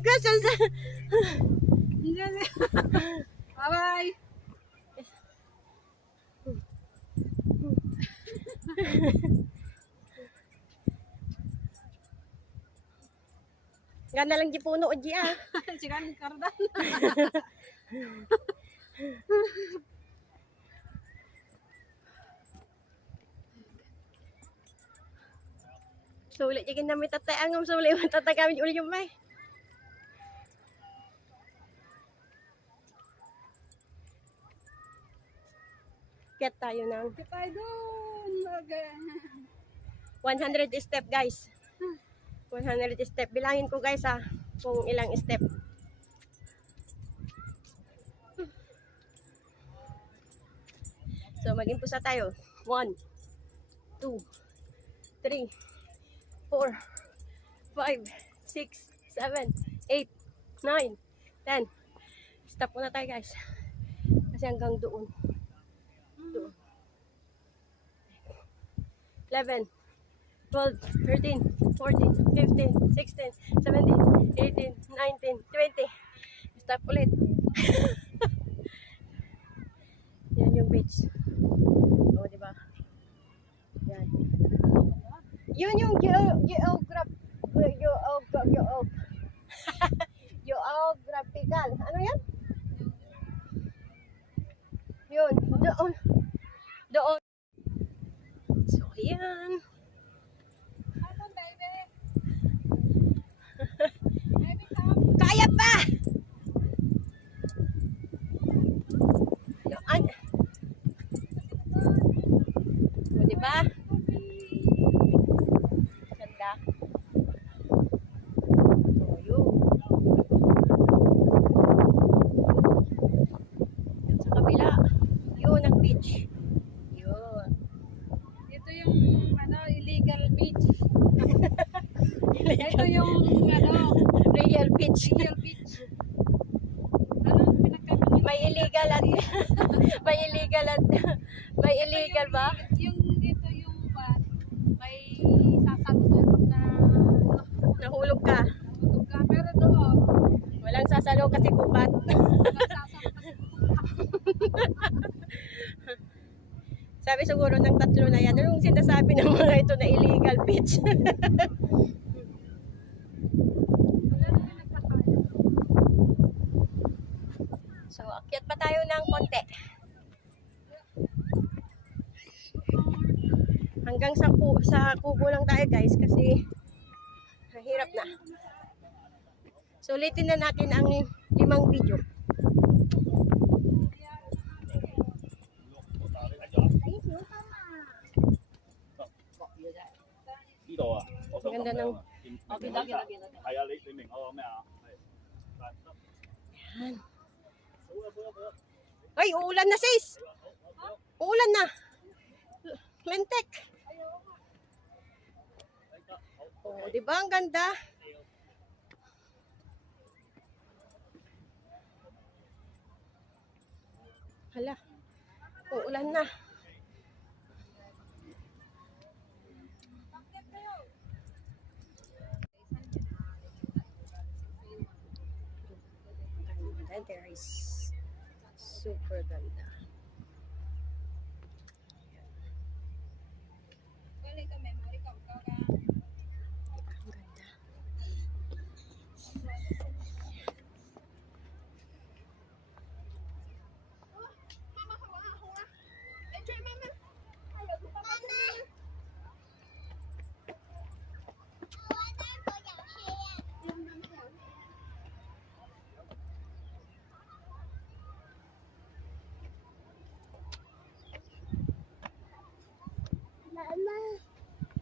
Stupid questions. Bye-bye. Gana lang di puno o di ah. Sikan kardan. Sulit jikin nami tatay angam sulit tatay kami uli yung may. Get tayo ng Kita doon. 100 step guys. 100 step. Bilangin ko guys ah kung ilang step. So mag-impusa tayo. 1, 2, 3, 4, 5, 6, 7, 8, 9, 10. Stop muna tayo guys. Kasi hanggang doon. 11, 12, 13, 14, 15, 16, 17, 18, 19, 20. Stop ulit. Yan yung beach. O, diba? Yan. Yun yung geographical. Ano yan? Yun. Doon. Doon. So, yan. Kaya pa! Yan. O, diba? Ganda. So, yun. Yun sa kabila. Yun ang beach. Yun. Ito yung illegal beach. Ito yung Real beach. real beach. Ano pinagkaiba? May illegal at may illegal ba? Yung ito yung may sasalo na Nahulog ka. nahulog ka. Pero doon, Walang sasalo kasi kupat. Sabi siguro ng tatlo na yan. Anong sinasabi ng mga ito na illegal beach? So, akyat pa tayo ng konti. Hanggang sa kubo lang tayo guys kasi mahirap na. So, ulitin na natin ang 5 video. Ganda ng yan. Ay, uulan na sis! Uulan na! Lentek! Oh, di ba ang ganda? Hala, uulan na. And there is super ganda.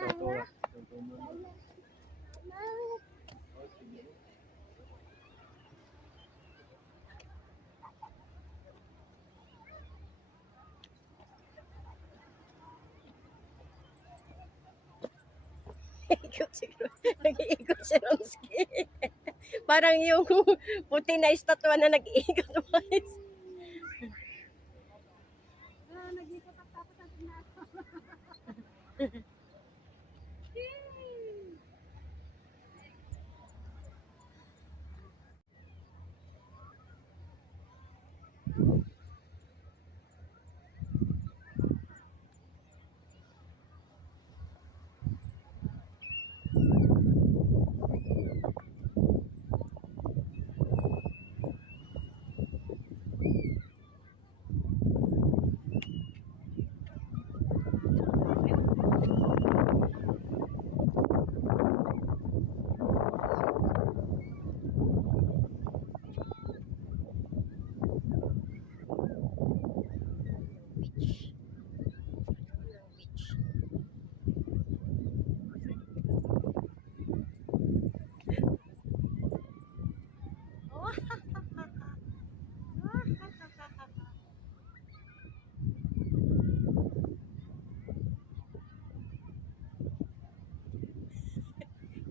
Ang ganda. Ikot siguro. Nag-iikot si Romsky. Parang yung puti na estatwa na nag-iikot. Nag-ikot at tapos ang tinato.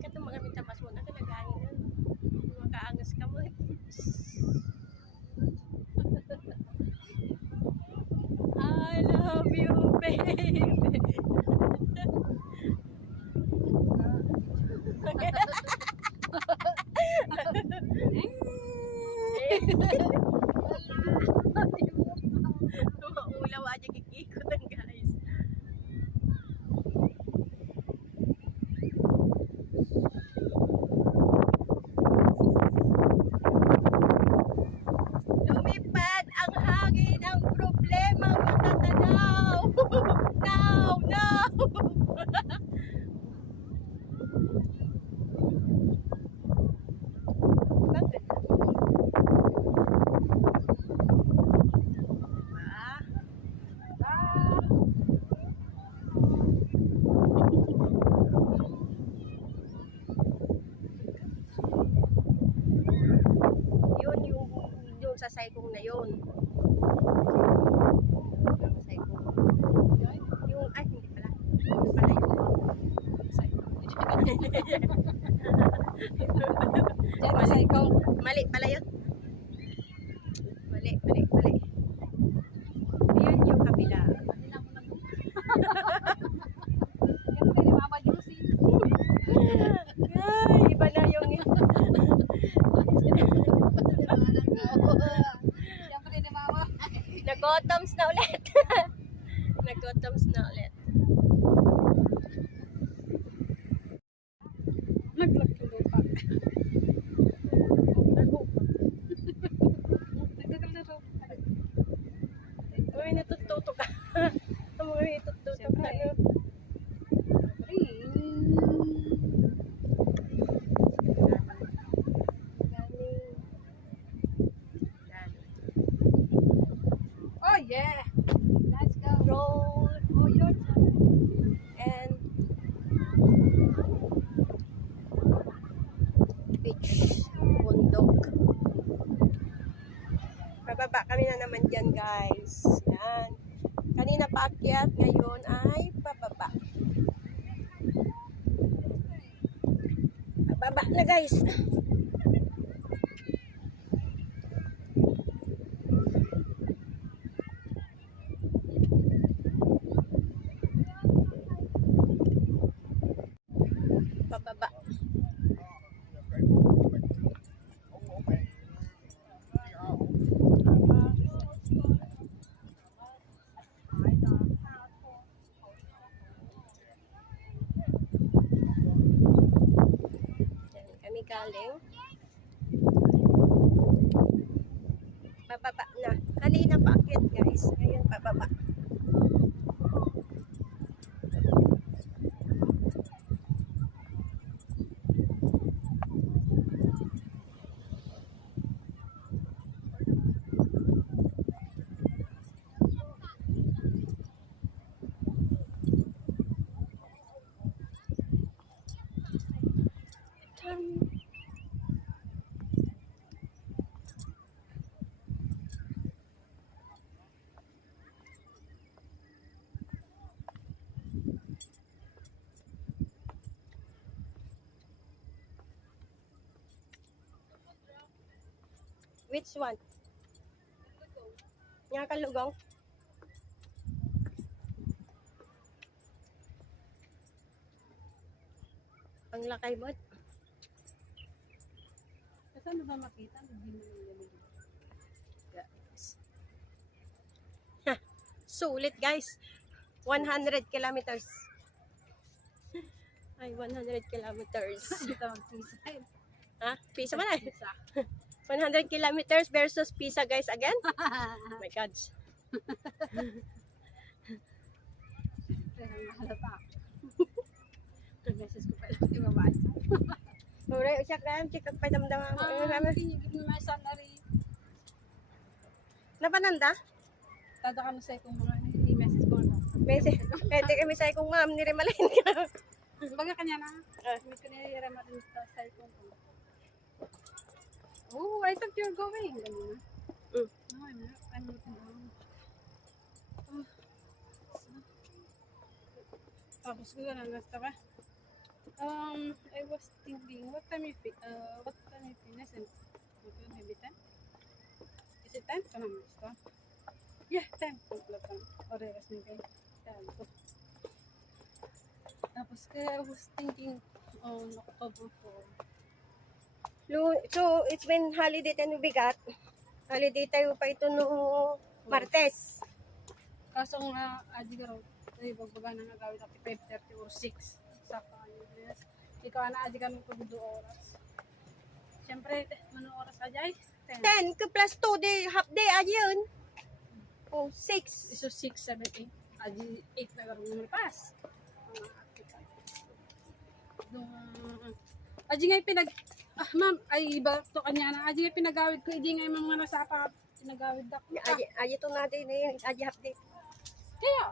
Katong mga mitapas mo na kanagahin makaangas ka mo. I love you, baby. Maulaw aja kikikutan guys. Lumipad ang hangin, ang problema matatanaw. Now, now. Bakit? Yun yung sa saikong na yun. Yung sa saikong. Yung, ay hindi pala. Yung pala yung Diyan sa ikaw. mali pala yun. Mali. Yun yung kabila. Hindi na ako nag- Siyempre, ni Mama Juicy. Ay, iba na yung Siyempre, ni Mama. nag-autumns na ulit. Nag-autumns na ulit. Naglag yung lupa. Nagdagal na to. Uy, natututo ka. Uy, natututo ka. Siyempre. Oh yeah! Let's go! Roll Oh, your turn. and beach. Bundok. Pababa kami na naman dyan guys. Yan. Kanina paakyat, ngayon ay pababa. Pababa na guys. Pababa. Yan kami galing. Pababa na. Kanina paakyat guys. Ngayon pababa. Which one? Nga kalugong? Ang lakay mo. Saan ba makita? Hindi mo nilagay. Sulit guys. 100 kilometers. Ay, 100 kilometers. Dito mag-suicide. Ha? Pisa man ay. Isa. 100 kilometers versus Pisa guys again. Oh my God. Pero mahalata. Message ko pa lang. Di ba ba? Ure, siya kan, check pa damdam mo. Can you give me my salary? Napananda? Tada ka na sa itong mga i-message mo na. Message. Kaya kami sa kung ma'am ni Remalin ka. Baga kanya na. Ah. Hindi ko nilirama rin sa itong ko. Oh, I thought you're going. Ganun na. Mm. No, I'm not going. Oh. Tapos ko na nasta ka. I was thinking, what time you finish? And maybe 10? Is it time? Come on, stop. Yeah, 10. Oras na kayo. Tapos kaya I was thinking on October 4. So, it's been holiday tayo bigat. Holiday tayo pa ito noong Martes. Kaso nga, adi ka raw, ay bagbaga na nga gawin natin 5:30 or 6. Saka yun. Ikaw na adi ka nung pagdo oras. Siyempre, manong oras ajay? 10. 10 ka plus 2 day, half day ayun. Oh, 6. So 6, 7, 8. Adi 8 na garo lumipas. Adi nga ma'am, ay iba to kanya na. Adi nga pinagawid ko, hindi nga yung mga nasapa pinagawid ako. Ayi to natin eh, ayi half day. Kaya,